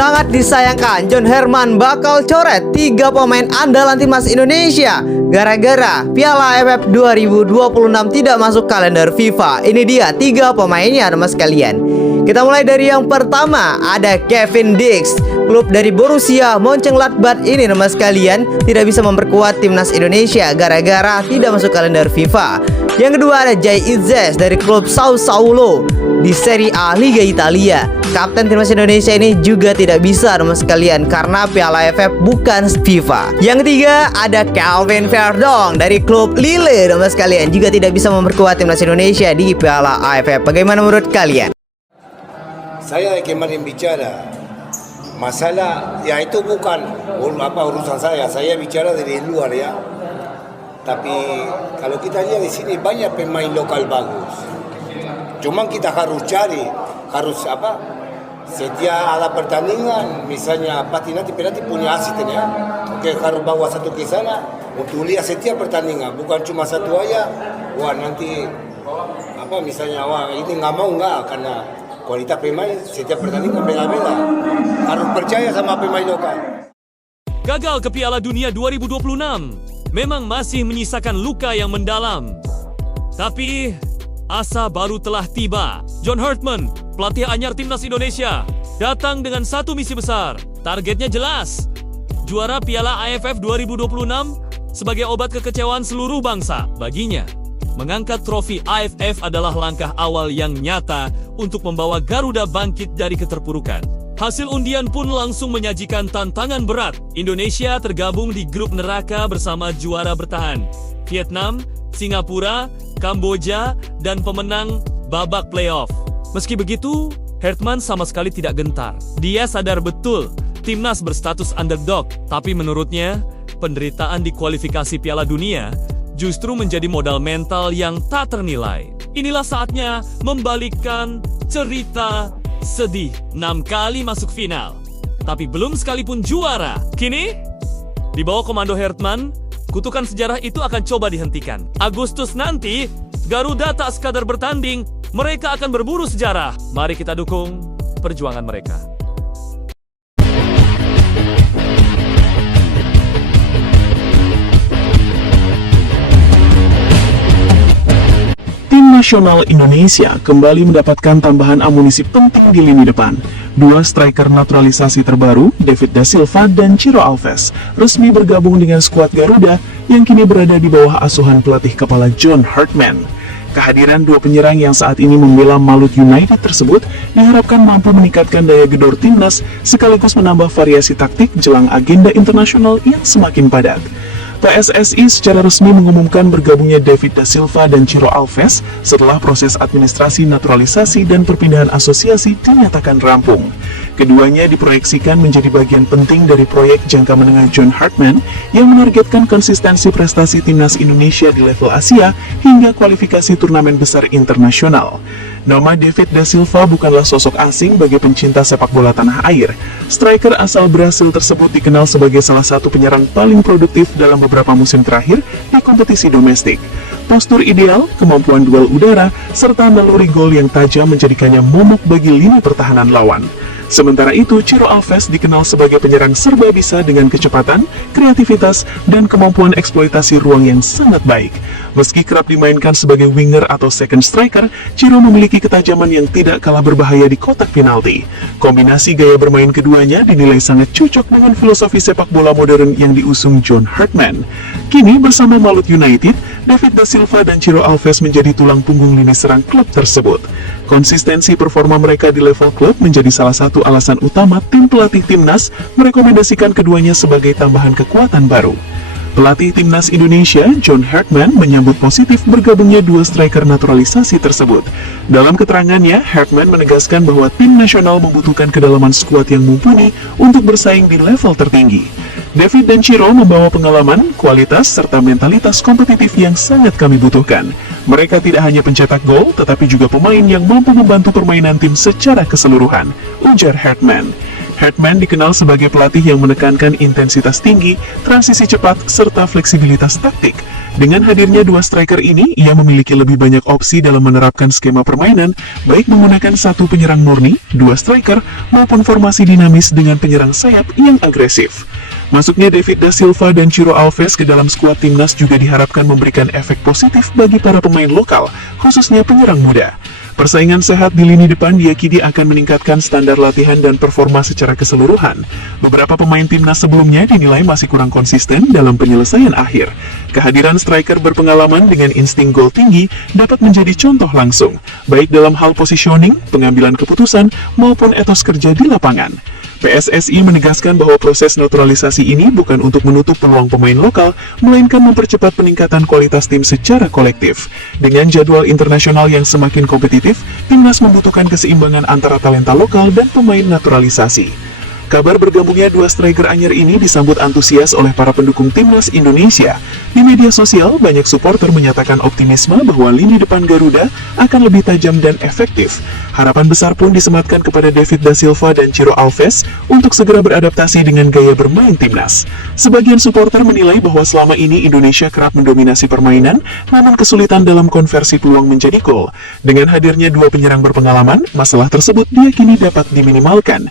Sangat disayangkan, John Herman bakal coret 3 pemain andalan timnas Indonesia gara-gara Piala AFF 2026 tidak masuk kalender FIFA. Ini dia 3 pemainnya teman sekalian. Kita mulai dari yang pertama, ada Kevin Dix. Klub dari Borussia Mönchengladbach ini teman sekalian tidak bisa memperkuat timnas Indonesia gara-gara tidak masuk kalender FIFA. Yang kedua ada Jay Itzes dari klub Sao Paulo di Serie A Liga Italia. Kapten timnas Indonesia ini juga tidak bisa teman sekalian karena Piala AFF bukan FIFA. Yang ketiga ada Calvin Verdong dari klub Lille teman sekalian, juga tidak bisa memperkuat timnas Indonesia di Piala AFF. Bagaimana menurut kalian? Saya kemarin bicara masalah ya itu bukan urusan saya bicara dari luar ya. Tapi kalau kita lihat di sini banyak pemain lokal bagus. Cuma kita harus cari, setiap ada pertandingan, misalnya penalti punya asisten ya. Oke, harus bawa satu ke sana untuk lihat setiap pertandingan, bukan cuma satu aja. Wah nanti misalnya ini nggak karena kualitas pemain setiap pertandingan beda-beda. Harus percaya sama pemain lokal. Gagal ke Piala Dunia 2026 memang masih menyisakan luka yang mendalam. Tapi asa baru telah tiba. John Herman, pelatih anyar timnas Indonesia, datang dengan satu misi besar. Targetnya jelas, juara Piala AFF 2026 sebagai obat kekecewaan seluruh bangsa. Baginya, mengangkat trofi AFF adalah langkah awal yang nyata untuk membawa Garuda bangkit dari keterpurukan. Hasil undian pun langsung menyajikan tantangan berat. Indonesia tergabung di grup neraka bersama juara bertahan Vietnam, Singapura, Kamboja, dan pemenang babak playoff. Meski begitu, Herman sama sekali tidak gentar. Dia sadar betul timnas berstatus underdog, tapi menurutnya penderitaan di kualifikasi Piala Dunia justru menjadi modal mental yang tak ternilai. Inilah saatnya membalikkan cerita sedih. 6 kali masuk final, tapi belum sekalipun juara. Kini, di bawah komando Herman, kutukan sejarah itu akan coba dihentikan. Agustus nanti, Garuda tak sekadar bertanding, mereka akan berburu sejarah. Mari kita dukung perjuangan mereka. Nasional Indonesia kembali mendapatkan tambahan amunisi penting di lini depan. 2 striker naturalisasi terbaru, David Da Silva dan Ciro Alves, resmi bergabung dengan skuad Garuda yang kini berada di bawah asuhan pelatih kepala John Herman. Kehadiran 2 penyerang yang saat ini membela Malut United tersebut diharapkan mampu meningkatkan daya gedor timnas sekaligus menambah variasi taktik jelang agenda internasional yang semakin padat. PSSI secara resmi mengumumkan bergabungnya David Da Silva dan Ciro Alves setelah proses administrasi naturalisasi dan perpindahan asosiasi dinyatakan rampung. Keduanya diproyeksikan menjadi bagian penting dari proyek jangka menengah John Herman yang menargetkan konsistensi prestasi timnas Indonesia di level Asia hingga kualifikasi turnamen besar internasional. Nama David Da Silva bukanlah sosok asing bagi pencinta sepak bola tanah air. Striker asal Brasil tersebut dikenal sebagai salah satu penyerang paling produktif dalam beberapa musim terakhir di kompetisi domestik. Postur ideal, kemampuan duel udara, serta naluri gol yang tajam menjadikannya momok bagi lini pertahanan lawan. Sementara itu, Ciro Alves dikenal sebagai penyerang serba bisa dengan kecepatan, kreativitas, dan kemampuan eksploitasi ruang yang sangat baik. Meski kerap dimainkan sebagai winger atau second striker, Ciro memiliki ketajaman yang tidak kalah berbahaya di kotak penalti. Kombinasi gaya bermain keduanya dinilai sangat cocok dengan filosofi sepak bola modern yang diusung John Herman. Kini bersama Malut United, David Da Silva dan Ciro Alves menjadi tulang punggung lini serang klub tersebut. Konsistensi performa mereka di level klub menjadi salah satu alasan utama tim pelatih timnas merekomendasikan keduanya sebagai tambahan kekuatan baru. Pelatih timnas Indonesia, John Herman, menyambut positif bergabungnya 2 striker naturalisasi tersebut. Dalam keterangannya, Herman menegaskan bahwa tim nasional membutuhkan kedalaman skuad yang mumpuni untuk bersaing di level tertinggi. David dan Ciro membawa pengalaman, kualitas, serta mentalitas kompetitif yang sangat kami butuhkan. Mereka tidak hanya pencetak gol, tetapi juga pemain yang mampu membantu permainan tim secara keseluruhan, ujar Herman. Hartman dikenal sebagai pelatih yang menekankan intensitas tinggi, transisi cepat, serta fleksibilitas taktik. Dengan hadirnya dua striker ini, ia memiliki lebih banyak opsi dalam menerapkan skema permainan, baik menggunakan satu penyerang murni, dua striker, maupun formasi dinamis dengan penyerang sayap yang agresif. Masuknya David Da Silva dan Ciro Alves ke dalam skuad timnas juga diharapkan memberikan efek positif bagi para pemain lokal, khususnya penyerang muda. Persaingan sehat di lini depan diyakini akan meningkatkan standar latihan dan performa secara keseluruhan. Beberapa pemain timnas sebelumnya dinilai masih kurang konsisten dalam penyelesaian akhir. Kehadiran striker berpengalaman dengan insting gol tinggi dapat menjadi contoh langsung, baik dalam hal positioning, pengambilan keputusan, maupun etos kerja di lapangan. PSSI menegaskan bahwa proses naturalisasi ini bukan untuk menutup peluang pemain lokal, melainkan mempercepat peningkatan kualitas tim secara kolektif. Dengan jadwal internasional yang semakin kompetitif, timnas membutuhkan keseimbangan antara talenta lokal dan pemain naturalisasi. Kabar bergabungnya dua striker anyar ini disambut antusias oleh para pendukung timnas Indonesia. Di media sosial, banyak supporter menyatakan optimisme bahwa lini depan Garuda akan lebih tajam dan efektif. Harapan besar pun disematkan kepada David Da Silva dan Ciro Alves untuk segera beradaptasi dengan gaya bermain timnas. Sebagian supporter menilai bahwa selama ini Indonesia kerap mendominasi permainan, namun kesulitan dalam konversi peluang menjadi gol. Dengan hadirnya dua penyerang berpengalaman, masalah tersebut diyakini dapat diminimalkan.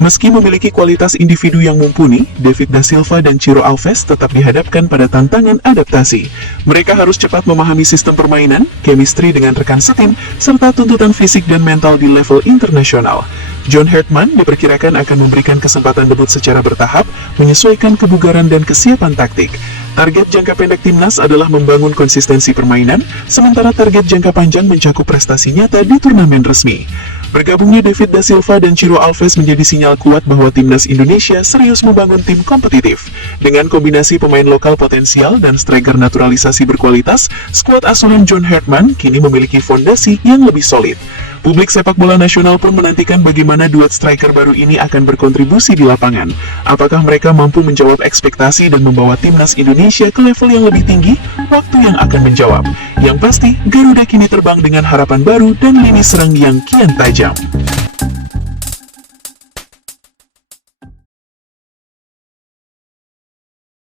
Meski memiliki kualitas individu yang mumpuni, David Da Silva dan Ciro Alves tetap dihadapkan pada tantangan adaptasi. Mereka harus cepat memahami sistem permainan, chemistry dengan rekan setim, serta tuntutan fisik dan mental di level internasional. John Hartman diperkirakan akan memberikan kesempatan debut secara bertahap, menyesuaikan kebugaran dan kesiapan taktik. Target jangka pendek timnas adalah membangun konsistensi permainan, sementara target jangka panjang mencakup prestasi nyata di turnamen resmi. Bergabungnya David Da Silva dan Ciro Alves menjadi sinyal kuat bahwa timnas Indonesia serius membangun tim kompetitif. Dengan kombinasi pemain lokal potensial dan striker naturalisasi berkualitas, skuad asuhan John Hartman kini memiliki fondasi yang lebih solid. Publik sepak bola nasional pun menantikan bagaimana duet striker baru ini akan berkontribusi di lapangan. Apakah mereka mampu menjawab ekspektasi dan membawa timnas Indonesia ke level yang lebih tinggi? Waktu yang akan menjawab. Yang pasti, Garuda kini terbang dengan harapan baru dan lini serang yang kian tajam.